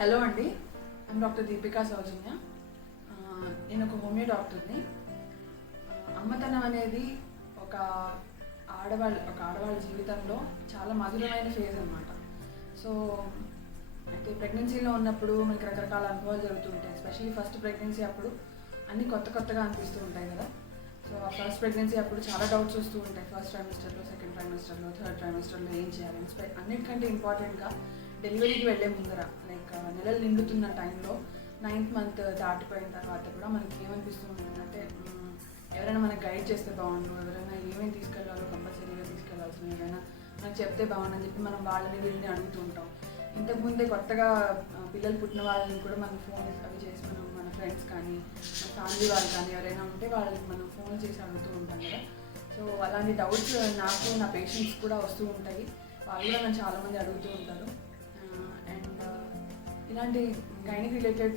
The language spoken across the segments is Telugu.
హలో అండి, ఐమ్ డాక్టర్ దీపికా సౌజన్య. నేను ఒక హోమియో డాక్టర్ని. అమ్మతనం అనేది ఒక ఆడవాళ్ళ జీవితంలో చాలా మధురమైన ఫేజ్ అనమాట. సో అయితే ప్రెగ్నెన్సీలో ఉన్నప్పుడు మనకి రకరకాల అనుభవాలు జరుగుతుంటాయి. ఎస్పెషల్లీ ఫస్ట్ ప్రెగ్నెన్సీ అప్పుడు అన్నీ కొత్తగా అనిపిస్తూ ఉంటాయి కదా. సో ఆ ఫస్ట్ ప్రెగ్నెన్సీ అప్పుడు చాలా డౌట్స్ వస్తూ ఉంటాయి. ఫస్ట్ ట్రైమిస్టర్లో, సెకండ్ ట్రైమిస్టర్లో, థర్డ్ ట్రైమిస్టర్లో ఏం చేయాలి. అన్నిటికంటే ఇంపార్టెంట్గా డెలివరీకి వెళ్ళే ముందర, లైక్ నెలలు నిండుతున్న టైంలో 9th మంత్ దాటిపోయిన తర్వాత కూడా మనకి ఏమనిపిస్తూ ఉంటుందంటే ఎవరైనా మనకు గైడ్ చేస్తే బాగుండు, ఎవరైనా ఏమేమి తీసుకెళ్లాలో కంపల్సరీగా తీసుకెళ్లాల్సిన ఏమైనా మనకు చెప్తే బాగుండని చెప్పి మనం వాళ్ళని వీళ్ళని అడుగుతూ ఉంటాం. ఇంతకుముందే కొత్తగా పిల్లలు పుట్టిన వాళ్ళని కూడా మనం ఫోన్ అవి చేసి మన ఫ్రెండ్స్ కానీ మన ఫ్యామిలీ వాళ్ళు కానీ ఎవరైనా ఉంటే వాళ్ళకి మనం ఫోన్ చేసి అడుగుతూ ఉంటాం కదా. సో అలాంటి డౌట్స్ నాకు నా పేషెంట్స్ కూడా వస్తూ ఉంటాయి. వాళ్ళు కూడా నన్ను చాలామంది అడుగుతూ ఉంటారు. అండ్ ఇలాంటి గైనిక్ రిలేటెడ్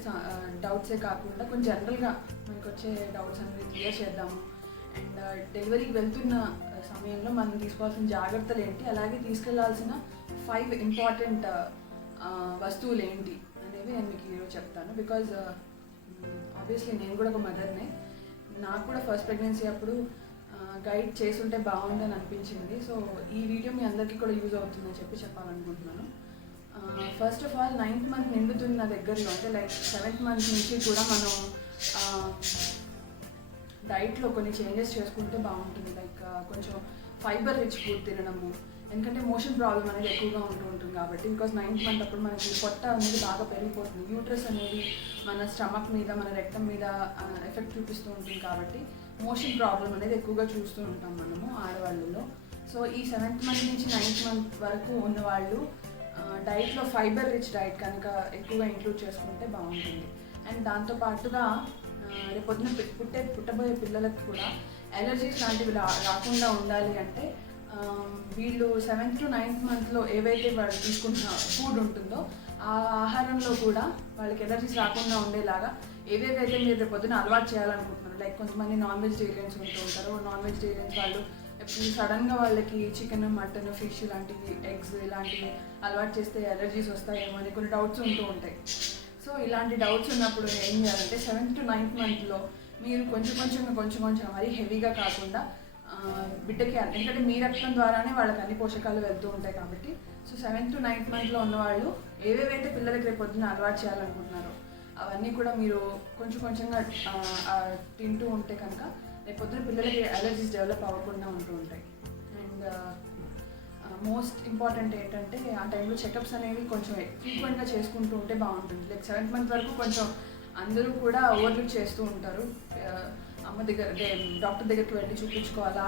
డౌట్సే కాకుండా కొంచెం జనరల్గా మనకు వచ్చే డౌట్స్ అనేది క్లియర్ చేద్దాము. అండ్ డెలివరీకి వెళ్తున్న సమయంలో మనం తీసుకోవాల్సిన జాగ్రత్తలు ఏంటి, అలాగే తీసుకెళ్లాల్సిన 5 ఇంపార్టెంట్ వస్తువులు ఏంటి అనేవి నేను మీకు ఈరోజు చెప్తాను. బికాజ్ ఆబ్వియస్లీ నేను కూడా ఒక మదర్నే. నాకు కూడా ఫస్ట్ ప్రెగ్నెన్సీ అప్పుడు గైడ్ చేస్తుంటే బాగుందని అనిపించింది. సో ఈ వీడియో మీ అందరికీ కూడా యూజ్ అవుతుందని చెప్పాలనుకుంటున్నాను. First of all 9th month నిండుతున్న దగ్గరలో, అంటే లైక్ 7th మంత్ నుంచి కూడా మనం డైట్లో కొన్ని చేంజెస్ చేసుకుంటే బాగుంటుంది. లైక్ కొంచెం ఫైబర్ రిచ్ ఫుడ్ తినడము, ఎందుకంటే మోషన్ ప్రాబ్లం అనేది ఎక్కువగా ఉంటుంది కాబట్టి. బికాజ్ 9th మంత్ అప్పుడు మనకి పొట్ట అనేది బాగా పెరిగిపోతుంది. యూట్రస్ అనేది మన స్టమక్ మీద, మన రెక్టం మీద ఎఫెక్ట్ చూపిస్తూ ఉంటుంది కాబట్టి మోషన్ ప్రాబ్లం అనేది ఎక్కువగా చూస్తూ ఉంటాం మనము ఆడవాళ్ళలో. సో ఈ 7th మంత్ నుంచి 9th మంత్ వరకు ఉన్నవాళ్ళు డైట్లో ఫైబర్ రిచ్ డైట్ కనుక ఎక్కువగా ఇంక్లూడ్ చేసుకుంటే బాగుంటుంది. అండ్ దాంతోపాటుగా రేపొద్దున పుట్టబోయే పిల్లలకు కూడా ఎలర్జీస్ లాంటివి రాకుండా ఉండాలి అంటే వీళ్ళు 7th to 9th మంత్లో ఏవైతే వాళ్ళు తీసుకుంటున్న ఫుడ్ ఉంటుందో ఆ ఆహారంలో కూడా వాళ్ళకి ఎలర్జీస్ రాకుండా ఉండేలాగా ఏవేవైతే మీరు రేపొద్దున అలవాటు చేయాలనుకుంటున్నారు. లైక్ కొంతమంది నాన్ వెజిటేరియన్స్ ఉంటూ ఉంటారు. నాన్ వెజిటేరియన్స్ వాళ్ళు సడన్గా వాళ్ళకి చికెన్, మటన్, ఫిష్ ఇలాంటివి, ఎగ్స్ ఇలాంటివి అలవాటు చేస్తే ఎలర్జీస్ వస్తాయేమో అని కొన్ని డౌట్స్ ఉంటూ ఉంటాయి. సో ఇలాంటి డౌట్స్ ఉన్నప్పుడు ఏం చేయాలంటే 7th to 9th మంత్లో మీరు కొంచెం మరీ హెవీగా కాకుండా బిడ్డకి, ఎందుకంటే మీ రక్తం ద్వారానే వాళ్ళకి అన్ని పోషకాలు వెళ్తూ ఉంటాయి కాబట్టి. సో 7th to 9th మంత్లో ఉన్నవాళ్ళు ఏవేవైతే పిల్లలకి రేపు పొద్దున్న అలవాటు చేయాలనుకుంటున్నారో అవన్నీ కూడా మీరు కొంచెంగా తింటూ ఉంటే కనుక రేపు పొద్దున పిల్లలకి అలర్జీస్ డెవలప్ అవ్వకుండా ఉంటూ ఉంటాయి. అండ్ మోస్ట్ ఇంపార్టెంట్ ఏంటంటే ఆ టైంలో చెకప్స్ అనేవి కొంచెం ఫ్రీక్వెంట్గా చేసుకుంటూ ఉంటే బాగుంటుంది. లైక్ 7th మంత్ వరకు కొంచెం అందరూ కూడా ఓవర్లుక్ చేస్తూ ఉంటారు. అమ్మ దగ్గర, డాక్టర్ దగ్గరికి వెళ్ళి చూపించుకోవాలా,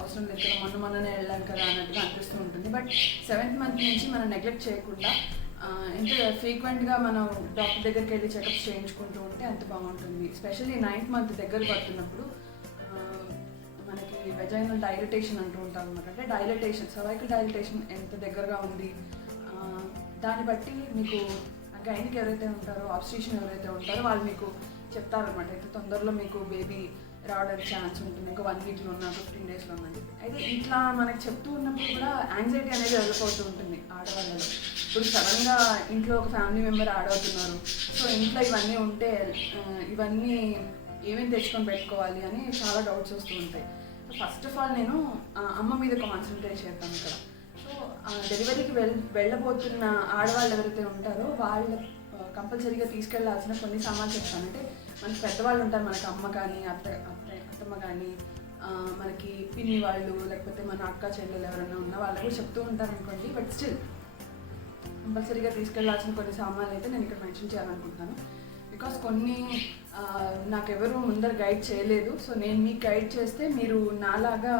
అవసరం లేదు కదా, మొన్ననే వెళ్ళాం కదా అన్నట్టుగా అనిపిస్తూ ఉంటుంది. బట్ 7th మంత్ నుంచి మనం నెగ్లెక్ట్ చేయకుండా ఎంత ఫ్రీక్వెంట్గా మనం డాక్టర్ దగ్గరికి వెళ్ళి చెకప్స్ చేయించుకుంటూ ఉంటే అంత బాగుంటుంది. ఎస్పెషల్లీ 9th మంత్ దగ్గర పడుతున్నప్పుడు మనకి వెజైనల్ డైలటేషన్ అంటూ ఉంటాం అనమాట. అంటే డైలటేషన్, సర్వైకల్ డైలటేషన్ ఎంత దగ్గరగా ఉంది దాన్ని బట్టి మీకు గైనిక్ ఎవరైతే ఉంటారో, ఆబ్స్ట్రిషన్ ఎవరైతే ఉంటారో వాళ్ళు మీకు చెప్తారనమాట. అయితే తొందరలో మీకు బేబీ రావడానికి ఛాన్స్ ఉంటుంది, ఇంకా 1 వీక్లో ఉన్నా, 15 డేస్లో ఉన్నది. అయితే ఇట్లా మనకు చెప్తూ ఉన్నప్పుడు కూడా యాంగ్జైటీ అనేది డెవలప్ అవుతూ ఉంటుంది ఆడవాళ్ళలో. ఇప్పుడు సడన్గా ఇంట్లో ఒక ఫ్యామిలీ మెంబర్ యాడ్ అవుతున్నారు. సో ఇంట్లో ఇవన్నీ ఉంటే ఇవన్నీ ఏమేమి తెచ్చుకొని పెట్టుకోవాలి అని చాలా డౌట్స్ వస్తూ ఉంటాయి. సో ఫస్ట్ ఆఫ్ ఆల్ నేను అమ్మ మీద కాన్సన్ట్రేట్ చేస్తాను ఇక్కడ. సో డెలివరీకి వెళ్ళబోతున్న ఆడవాళ్ళు ఎవరైతే ఉంటారో వాళ్ళు కంపల్సరీగా తీసుకెళ్లాల్సిన కొన్ని సామాన్లు చెప్తాను. అంటే మనకి పెద్దవాళ్ళు ఉంటారు, మనకి అమ్మ కానీ అత్తమ్మ కానీ, మనకి పిన్ని వాళ్ళు, లేకపోతే మన అక్క చెల్లెలు ఎవరైనా ఉన్న వాళ్ళు కూడా చెప్తూ ఉంటారు అనుకోండి. బట్ స్టిల్ కంపల్సరీగా తీసుకెళ్లాల్సిన కొన్ని సామాన్లు అయితే నేను ఇక్కడ మెన్షన్ చేయాలనుకుంటున్నాను. బికాస్ కొన్ని నాకెవరు ముందర గైడ్ చేయలేదు. సో నేను మీకు గైడ్ చేస్తే మీరు నాలాగా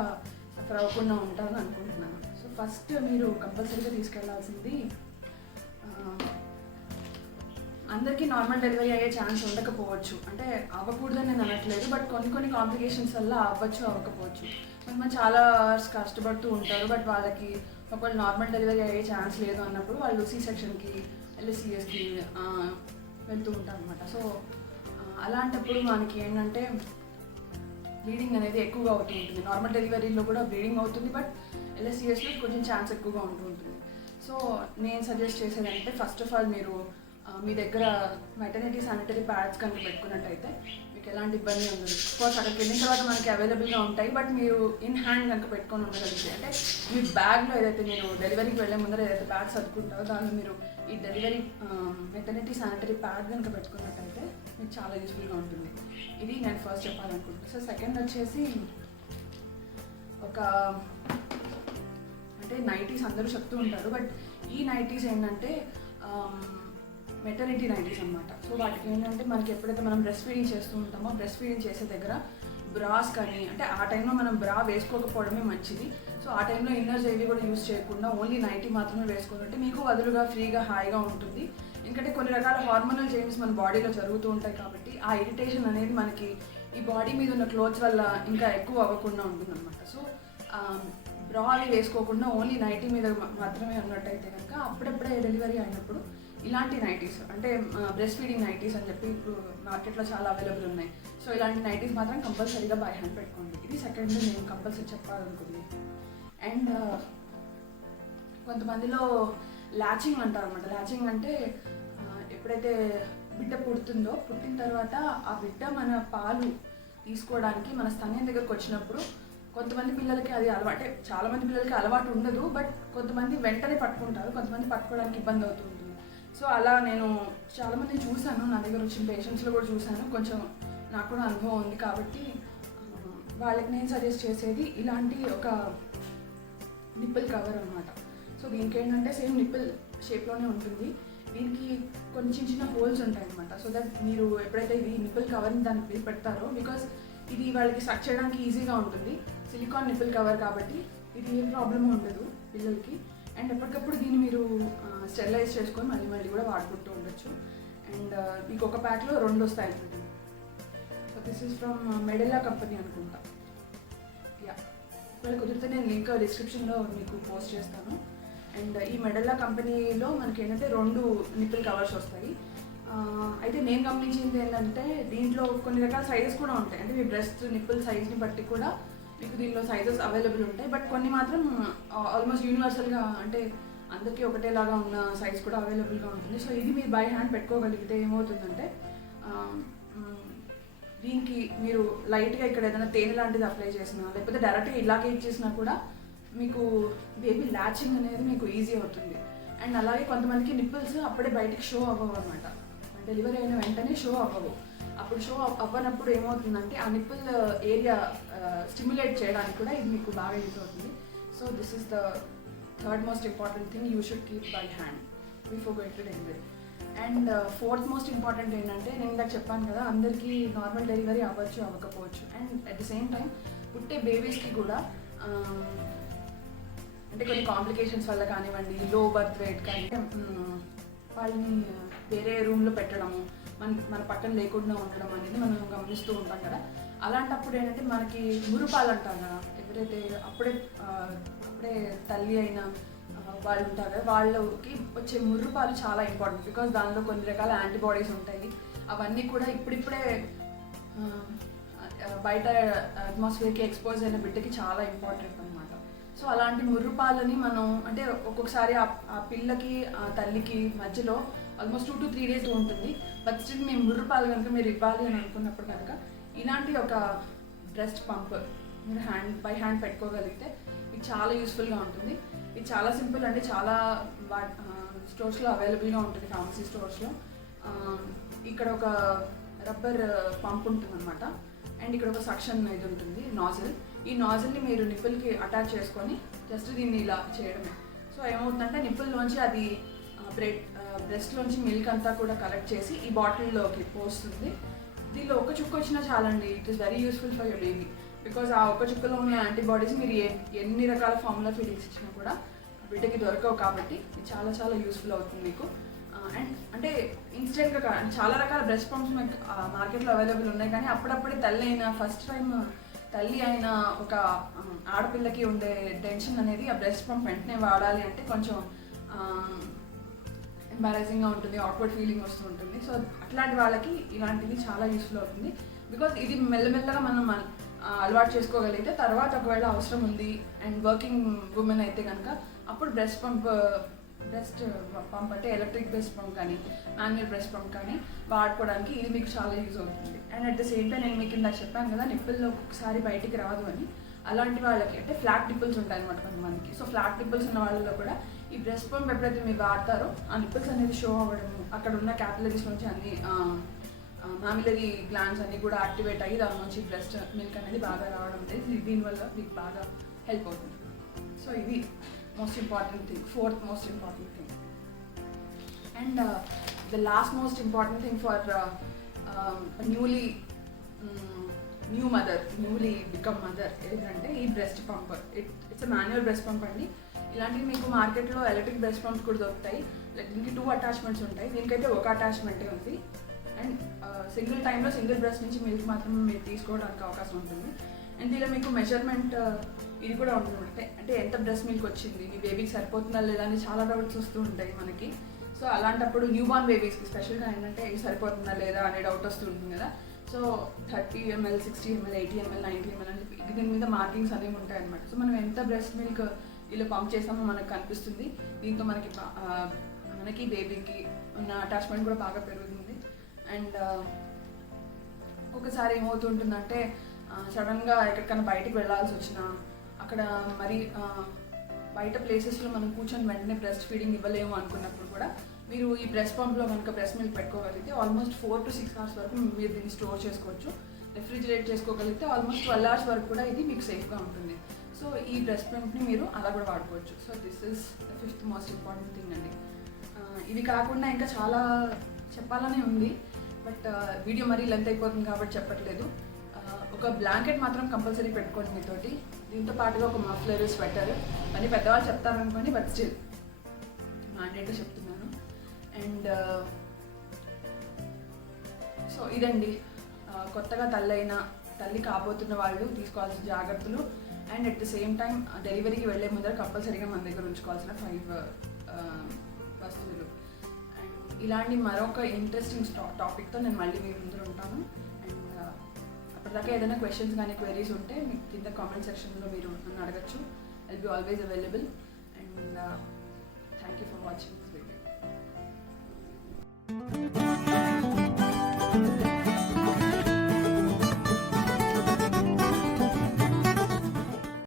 సఫర్ అవ్వకుండా ఉంటాను అనుకుంటున్నాను. సో ఫస్ట్ మీరు కంపల్సరీగా తీసుకెళ్లాల్సింది, అందరికీ నార్మల్ డెలివరీ అయ్యే ఛాన్స్ ఉండకపోవచ్చు, అంటే అవ్వకూడదని నేను అనట్లేదు. బట్ కొన్ని కాంప్లికేషన్స్ వల్ల అవ్వచ్చు, అవ్వకపోవచ్చు. కొంతమంది చాలా అవర్స్ కష్టపడుతూ ఉంటారు. బట్ వాళ్ళకి ఒకవేళ నార్మల్ డెలివరీ అయ్యే ఛాన్స్ లేదు అన్నప్పుడు వాళ్ళు C-సెక్షన్కి, LSCSకి వెళ్తూ ఉంటారు అనమాట. సో అలాంటప్పుడు మనకి ఏంటంటే బ్లీడింగ్ అనేది ఎక్కువగా అవుతూ ఉంటుంది. నార్మల్ డెలివరీలో కూడా బ్లీడింగ్ అవుతుంది, బట్ LSCSలో కొంచెం ఛాన్స్ ఎక్కువగా ఉంటూ ఉంటుంది. సో నేను సజెస్ట్ చేసేదంటే ఫస్ట్ ఆఫ్ ఆల్ మీరు మీ దగ్గర మెటర్నిటీ శానిటరీ ప్యాడ్స్ కనుక పెట్టుకున్నట్టయితే మీకు ఎలాంటి ఇబ్బంది ఉండదు. కోర్స్ అక్కడికి వెళ్ళిన తర్వాత మనకి అవైలబుల్గా ఉంటాయి, బట్ మీరు ఇన్ హ్యాండ్ కనుక పెట్టుకొని ఉండగలిగితే, అంటే మీ బ్యాగ్లో ఏదైతే మీరు డెలివరీకి వెళ్ళే ముందర ఏదైతే బ్యాగ్ సర్దుకుంటారో దానిలో మీరు ఈ డెలివరీ మెటర్నిటీ శానిటరీ ప్యాడ్ కనుక పెట్టుకున్నట్టయితే మీకు చాలా యూస్ఫుల్గా ఉంటుంది. ఇది నేను ఫస్ట్ చెప్పాలనుకుంటున్నాను. సో సెకండ్ వచ్చేసి ఒక అంటే నైటీస్ అందరూ చెప్తూ ఉంటారు, బట్ ఈ నైటీస్ ఏంటంటే మెటర్నిటీ నైటీస్ అనమాట. సో వాటికి ఏంటంటే మనకి ఎప్పుడైతే మనం బ్రెస్ట్ ఫీడింగ్ చేస్తూ ఉంటామో బ్రెస్ట్ ఫీడింగ్ చేసే దగ్గర బ్రాస్ కానీ, అంటే ఆ టైంలో మనం బ్రా వేసుకోకపోవడమే మంచిది. సో ఆ టైంలో ఇన్నర్స్ ఏవి కూడా యూస్ చేయకుండా ఓన్లీ నైటీ మాత్రమే వేసుకుంటే మీకు వదులుగా ఫ్రీగా హాయిగా ఉంటుంది. ఎందుకంటే కొన్ని రకాల హార్మోనల్ చేంజెస్ మన బాడీలో జరుగుతూ ఉంటాయి కాబట్టి ఆ ఇరిటేషన్ అనేది మనకి ఈ బాడీ మీద ఉన్న క్లోత్స్ వల్ల ఇంకా ఎక్కువ అవ్వకుండా ఉంటుంది అనమాట. సో బ్రా అవి వేసుకోకుండా ఓన్లీ నైటీ మీద మాత్రమే ఉన్నట్టయితే కనుక అప్పుడప్పుడే డెలివరీ అయినప్పుడు ఇలాంటి నైటీస్, అంటే బ్రెస్ట్ ఫీడింగ్ నైటీస్ అని చెప్పి ఇప్పుడు మార్కెట్లో చాలా అవైలబుల్ ఉన్నాయి. సో ఇలాంటి నైటీస్ మాత్రం కంపల్సరీగా బై హ్యాండ్ పెట్టుకోండి. ఇది సెకండ్ నేను కంపల్సరీ చెప్పాలనుకుంది. అండ్ కొంతమందిలో ల్యాచింగ్ అంటారు అనమాట. ల్యాచింగ్ అంటే ఎప్పుడైతే బిడ్డ పుడుతుందో, పుట్టిన తర్వాత ఆ బిడ్డ మన పాలు తీసుకోవడానికి మన స్తన్యం దగ్గరకు వచ్చినప్పుడు కొంతమంది పిల్లలకి అది అలవాటే, చాలామంది పిల్లలకి అలవాటు ఉండదు, బట్ కొంతమంది వెంటనే పట్టుకుంటారు, కొంతమంది పట్టుకోవడానికి ఇబ్బంది అవుతుంది. సో అలా నేను చాలామంది చూశాను, నా దగ్గర వచ్చిన పేషెంట్స్లో కూడా చూశాను, కొంచెం నాకు కూడా అనుభవం ఉంది కాబట్టి వాళ్ళకి నేను సజెస్ట్ చేసేది ఇలాంటి ఒక నిప్పుల్ కవర్ అనమాట. సో దీనికి ఏంటంటే సేమ్ నిప్పుల్ షేప్లోనే ఉంటుంది, దీనికి కొన్ని చిన్న చిన్న హోల్స్ ఉంటాయి అనమాట. సో దట్ మీరు ఎప్పుడైతే ఇది నిప్పుల్ కవర్ని దానికి పెడతారో, బికాస్ ఇది వాళ్ళకి సక్ చేయడానికి ఈజీగా ఉంటుంది, సిలికాన్ నిప్పుల్ కవర్ కాబట్టి ఇది ఏ ప్రాబ్లమ్ ఉండదు పిల్లలకి. అండ్ ఎప్పటికప్పుడు దీన్ని మీరు స్టెరిలైజ్ చేసుకొని మళ్ళీ మళ్ళీ కూడా వాడుకుంటూ ఉండొచ్చు. అండ్ మీకు ఒక ప్యాక్లో 2 వస్తాయి అనమాట. So this is from Medela company అనుకుంటా. యా, ఒకవేళ కుదిరితే నేను లింక్ డిస్క్రిప్షన్లో మీకు పోస్ట్ చేస్తాను. అండ్ ఈ మెడెల్లా కంపెనీలో మనకి ఏంటంటే 2 నిప్పుల్ కవర్స్ వస్తాయి. అయితే నేను గమనించింది ఏంటంటే దీంట్లో కొన్ని రకాల సైజెస్ కూడా ఉంటాయి, అంటే మీ బ్రెస్ట్ నిప్పుల్ సైజ్ని బట్టి కూడా మీకు దీనిలో సైజెస్ అవైలబుల్ ఉంటాయి. బట్ కొన్ని మాత్రం ఆల్మోస్ట్ యూనివర్సల్గా, అంటే అందరికీ ఒకటేలాగా ఉన్న సైజ్ కూడా అవైలబుల్గా ఉంటుంది. సో ఇది మీరు బై హ్యాండ్ పెట్టుకోగలిగితే ఏమవుతుందంటే దీనికి మీరు లైట్గా ఇక్కడ ఏదైనా తేనె లాంటిది అప్లై చేసినా, లేకపోతే డైరెక్ట్గా ఇలాగే ఇచ్చేసినా కూడా మీకు బేబీ ల్యాచింగ్ అనేది మీకు ఈజీ అవుతుంది. అండ్ అలాగే కొంతమందికి నిప్పుల్స్ అప్పుడే బయటికి షో అవ్వవు అనమాట, డెలివరీ అయిన వెంటనే షో అవ్వవు. అప్పుడు షో అవ్వనప్పుడు ఏమవుతుందంటే ఆ నిప్పుల్ ఏరియా స్టిమ్యులేట్ చేయడానికి కూడా ఇది మీకు బాగా యూజ్ అవుతుంది. So this is the third most important thing you should keep by hand before going to delivery. And fourth most important ఏంటంటే, నేను ఇందాక చెప్పాను కదా అందరికీ నార్మల్ డెలివరీ అవ్వచ్చు అవ్వకపోవచ్చు. And at the same time పుట్టే బేబీస్కి కూడా అంటే కొన్ని కాంప్లికేషన్స్ వల్ల కానివ్వండి, లో బర్త్ వెయిట్ కానీ వాళ్ళని వేరే రూమ్లో పెట్టడము, మన పక్కన లేకుండా ఉండడం అనేది మనం గమనిస్తూ ఉంటాం కదా. అలాంటప్పుడు ఏంటంటే మనకి మురుపాలు అంటారు కదా, ఎవరైతే అప్పుడే తల్లి అయిన వాళ్ళు ఉంటారు కదా, వాళ్ళకి వచ్చే ముర్రుపాలు చాలా ఇంపార్టెంట్. బికాజ్ దానిలో కొన్ని రకాల యాంటీబాడీస్ ఉంటాయి, అవన్నీ కూడా ఇప్పుడిప్పుడే బయట అట్మాస్ఫియర్కి ఎక్స్పోజ్ అయిన బిడ్డకి చాలా ఇంపార్టెంట్ అనమాట. సో అలాంటి ముర్రుపాలని మనం, అంటే ఒక్కొక్కసారి ఆ పిల్లకి ఆ తల్లికి మధ్యలో ఆల్మోస్ట్ 2 to 3 days ఉంటుంది, బట్ స్టిల్ మేము ముర్రుపాలు కనుక మీరు ఇవ్వాలి అని అనుకున్నప్పుడు కనుక ఇలాంటి ఒక బ్రెస్ట్ పంప్ మీరు బై హ్యాండ్ పెట్టుకోగలిగితే ఇది చాలా యూస్ఫుల్గా ఉంటుంది. ఇది చాలా సింపుల్ అండి, చాలా స్టోర్స్లో అవైలబుల్గా ఉంటుంది, ఫార్మసీ స్టోర్స్లో. ఇక్కడ ఒక రబ్బర్ పంప్ ఉంటుంది అనమాట, అండ్ ఇక్కడ ఒక సక్షన్ ఇది ఉంటుంది నాజిల్. ఈ నాజిల్ని మీరు నిప్పుల్కి అటాచ్ చేసుకొని జస్ట్ దీన్ని ఇలా చేయడమే. సో ఏమవుతుందంటే నిప్పుల్లోంచి అది బ్రెస్ట్లోంచి మిల్క్ అంతా కూడా కలెక్ట్ చేసి ఈ బాటిల్లోకి పోస్తుంది. దీనిలో ఒక చుక్క వచ్చినా చాలండి, it is very useful for your baby. Because ఆ ఒక్క చుక్కలో ఉన్న యాంటీబాడీస్ మీరు ఎన్ని రకాల ఫార్ములా ఫీడింగ్స్ ఇచ్చినా కూడా బిడ్డకి దొరకవు, కాబట్టి ఇది చాలా చాలా యూస్ఫుల్ అవుతుంది మీకు. అండ్ అంటే ఇన్స్టెంట్గా చాలా రకాల బ్రెస్ట్ పంప్స్ మార్కెట్లో అవైలబుల్ ఉన్నాయి, కానీ అప్పుడప్పుడే ఫస్ట్ టైం తల్లి అయిన ఒక ఆడపిల్లకి ఉండే టెన్షన్ అనేది ఆ బ్రెస్ట్ పంప్ వెంటనే వాడాలి అంటే కొంచెం ఎంబారసింగ్గా ఉంటుంది, ఆక్వర్డ్ ఫీలింగ్ వస్తూ ఉంటుంది. సో అట్లాంటి వాళ్ళకి ఇలాంటిది చాలా యూస్ఫుల్ అవుతుంది. బికాజ్ ఇది మెల్లమెల్లగా మనం అలవాటు చేసుకోగలిగితే తర్వాత ఒకవేళ అవసరం ఉంది అండ్ వర్కింగ్ ఉమెన్ అయితే కనుక అప్పుడు బ్రెస్ట్ పంప్ బ్రెస్ట్ పంప్ అంటే ఎలక్ట్రిక్ బ్రెస్ట్ పంప్ కానీ మాన్యువల్ బ్రెస్ట్ పంప్ కానీ వాడుకోవడానికి ఇది మీకు చాలా యూజ్ అవుతుంది. And at the same time నేను మీకు ఇందాక చెప్పాను కదా నిప్పుల్లో ఒక్కొక్కసారి బయటికి రాదు అని, అలాంటి వాళ్ళకి అంటే ఫ్లాట్ నిప్పుల్స్ ఉంటాయి అనమాట కొంతమందికి. సో ఫ్లాట్ నిప్పుల్స్ ఉన్న వాళ్ళలో కూడా ఈ బ్రెస్ట్ పంప్ ఎప్పుడైతే మీరు వాడతారో ఆ నిప్పుల్స్ అనేది షో అవ్వడము, అక్కడ ఉన్న క్యాపిలరీస్ నుంచి అన్ని మామిలరీ గ్లాండ్స్ అన్ని కూడా యాక్టివేట్ అయ్యి దాని నుంచి బ్రెస్ట్ మిల్క్ అనేది బాగా రావడం అనేది దీనివల్ల మీకు బాగా హెల్ప్ అవుతుంది. సో ఇది most important thing, fourth most important thing. And the last most important thing for newly become mother ఏంటంటే ఈ breast pump. It's manual breast pump అండి. ఇలాంటివి మీకు మార్కెట్లో ఎలక్ట్రిక్ బ్రెస్ట్ పంప్స్ కూడా దొరుకుతాయి. దీనికి 2 అటాచ్మెంట్స్ ఉంటాయి, దీనికైతే ఒక అటాచ్మెంటే ఉంది. అండ్ సింగిల్ టైంలో సింగిల్ బ్రెస్ట్ నుంచి మిల్క్ మాత్రం మీరు తీసుకోవడానికి అవకాశం ఉంటుంది. అండ్ ఇలా మీకు మెజర్మెంట్ ఇది కూడా ఉంటుంది, అంటే ఎంత బ్రెస్ట్ మిల్క్ వచ్చింది, మీ బేబీకి సరిపోతుందా లేదా అని చాలా డౌట్స్ వస్తూ ఉంటాయి మనకి. సో అలాంటప్పుడు న్యూ బార్న్ బేబీస్కి స్పెషల్గా ఏంటంటే ఇది సరిపోతుందా లేదా అనే డౌట్ వస్తూ ఉంటుంది కదా. So 30 ml, 60 ml, 80 ml, 90 ml అని చెప్పి దీని మీద మార్కింగ్స్ అనేవి ఉంటాయి అనమాట. సో మనం ఎంత బ్రెస్ట్ మిల్క్ ఇలా పంప్ చేస్తామో మనకు కనిపిస్తుంది. దీంతో మనకి బేబీకి ఉన్న అటాచ్మెంట్ కూడా బాగా పెరుగుతుంది. అండ్ ఒకసారి ఏమవుతుంటుందంటే సడన్గా ఎక్కడికైనా బయటికి వెళ్ళాల్సి వచ్చినా అక్కడ మరి బయట ప్లేసెస్లో మనం కూర్చొని వెంటనే బ్రెస్ట్ ఫీడింగ్ ఇవ్వలేము అనుకున్నప్పుడు కూడా మీరు ఈ బ్రెస్ట్ పంప్లో కనుక breast milk పెట్టుకోగలిగితే almost 4 to 6 hours వరకు మీరు దీన్ని స్టోర్ చేసుకోవచ్చు. రెఫ్రిజిరేట్ చేసుకోగలిగితే ఆల్మోస్ట్ 12 hours వరకు కూడా ఇది మీకు సేఫ్గా ఉంటుంది. సో ఈ బ్రెస్ట్ పంప్ని మీరు అలా కూడా వాడుకోవచ్చు. So this is the 5th most important thing అండి. ఇది కాకుండా ఇంకా చాలా చెప్పాలనే ఉంది, బట్ వీడియో మరీ లెంత్ అయిపోతుంది కాబట్టి చెప్పట్లేదు. ఒక బ్లాంకెట్ మాత్రం కంపల్సరీ పెట్టుకోండి మీతోటి. దీంతో పాటుగా ఒక మఫ్లర్, స్వెటర్ అని పెద్దవాళ్ళు చెప్తారనుకోండి, బట్ స్టిల్ మ్యాండేట్గా చెప్తున్నాను. అండ్ సో ఇదండి కొత్తగా తల్లి కాబోతున్న వాళ్ళు తీసుకోవాల్సిన జాగ్రత్తలు. And at the same time డెలివరీకి వెళ్ళే ముందర కంపల్సరీగా మన దగ్గర ఉంచుకోవాల్సిన 5 వస్తువులు. అండ్ ఇలాంటి మరొక ఇంట్రెస్టింగ్ టాపిక్తో నేను మళ్ళీ మీ ముందర ఉంటాను. అండ్ అప్పటిదాకా ఏదైనా క్వశ్చన్స్ కానీ క్వెరీస్ ఉంటే మీకు కింద కామెంట్ సెక్షన్లో మీరు నన్ను అడగచ్చు. I will be always available. And thank you for watching.